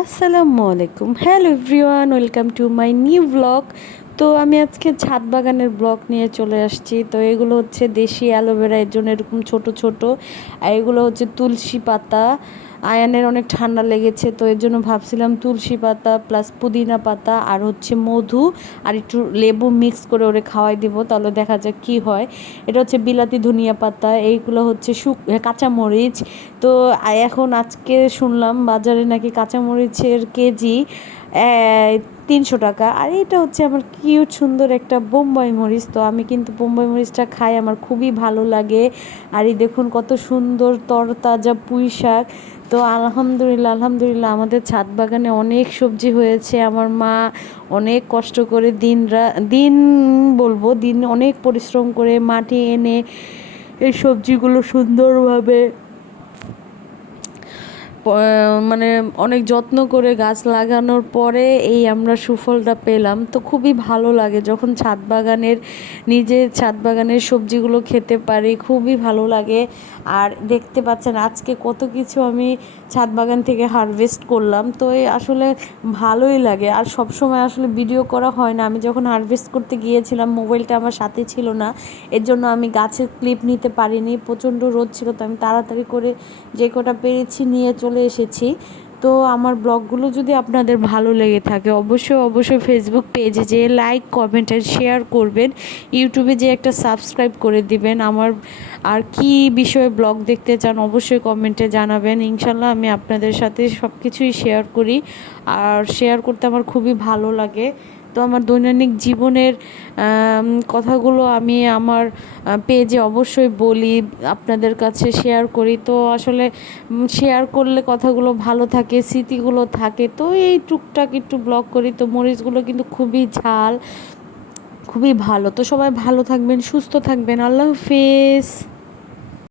আসসালামু আলাইকুম hello everyone welcome to my new blog তো আমি আজকে ছাদ বাগানের ব্লক নিয়ে চলে আসছি। তো এগুলো হচ্ছে দেশি অ্যালোভেরা, এর জন্য এরকম ছোট ছোট। আর এগুলো হচ্ছে তুলসী পাতা। আয়ানের অনেক ঠান্ডা লেগেছে, তো এর জন্য ভাবছিলাম তুলসী পাতা প্লাস পুদিনা পাতা আর হচ্ছে মধু আর একটু লেবু মিক্স করে ওরে খাওয়াই দিব, তাহলে দেখা যাক কি হয়। এটা হচ্ছে বিলাতি ধনিয়া পাতা, এইগুলো হচ্ছে শুক কাঁচামরিচ। তো এখন আজকে শুনলাম বাজারে নাকি কাঁচামরিচের কেজি তিনশো টাকা। আর এটা হচ্ছে আমার কিউট সুন্দর একটা বোম্বাই মরিচ। তো আমি কিন্তু বোম্বাই মরিচটা খাই, আমার খুবই ভালো লাগে। আর এই দেখুন কত সুন্দর তরতাজা পুঁই শাক। তো আলহামদুলিল্লাহ আলহামদুলিল্লাহ আমাদের ছাদ বাগানে অনেক সবজি হয়েছে। আমার মা অনেক কষ্ট করে দিন দিন বলব, দিন অনেক পরিশ্রম করে মাটি এনে এই সবজিগুলো সুন্দরভাবে মানে অনেক যত্ন করে গাছ লাগানোর পরে এই আমরা সুফলটা পেলাম। তো খুবই ভালো লাগে যখন ছাদ বাগানের, নিজের ছাদ বাগানের সবজিগুলো খেতে পারি, খুবই ভালো লাগে। আর দেখতে পাচ্ছেন আজকে কত কিছু আমি ছাদ বাগান থেকে হারভেস্ট করলাম। তো এই আসলে ভালোই লাগে। আর সব সময় আসলে ভিডিও করা হয় না। আমি যখন হারভেস্ট করতে গিয়েছিলাম মোবাইলটা আমার সাথে ছিল না। এর জন্য আমি গাছের ক্লিপ নিতে পারিনি। প্রচণ্ড রোদ ছিল, তো আমি তাড়াতাড়ি করে যে কটা পেরেছি নিয়ে চলে এসেছি। তো আমার ব্লগগুলো যদি আপনাদের ভালো লেগে থাকে, অবশ্যই অবশ্যই ফেসবুক পেজে যে লাইক কমেন্ট আর শেয়ার করবেন। ইউটিউবে যে একটা সাবস্ক্রাইব করে দিবেন। আমার আর কি বিষয়ে ব্লগ দেখতে চান অবশ্যই কমেন্টে জানাবেন। ইনশাল্লাহ আমি আপনাদের সাথে সব কিছুই শেয়ার করি। আর শেয়ার করতে আমার খুবই ভালো লাগে। তো আমার দৈনন্দিন জীবনের কথাগুলো আমি আমার পেজে অবশ্যই বলি, আপনাদের কাছে শেয়ার করি। তো আসলে শেয়ার করলে কথাগুলো ভালো থাকে, স্মৃতিগুলো থাকে। তো এই টুকটাক একটু ব্লগ করি, তো মরিচগুলো কিন্তু খুবই ঝাল, খুবই ভালো। তো সবাই ভালো থাকবেন, সুস্থ থাকবেন। আল্লাহ হাফিজ।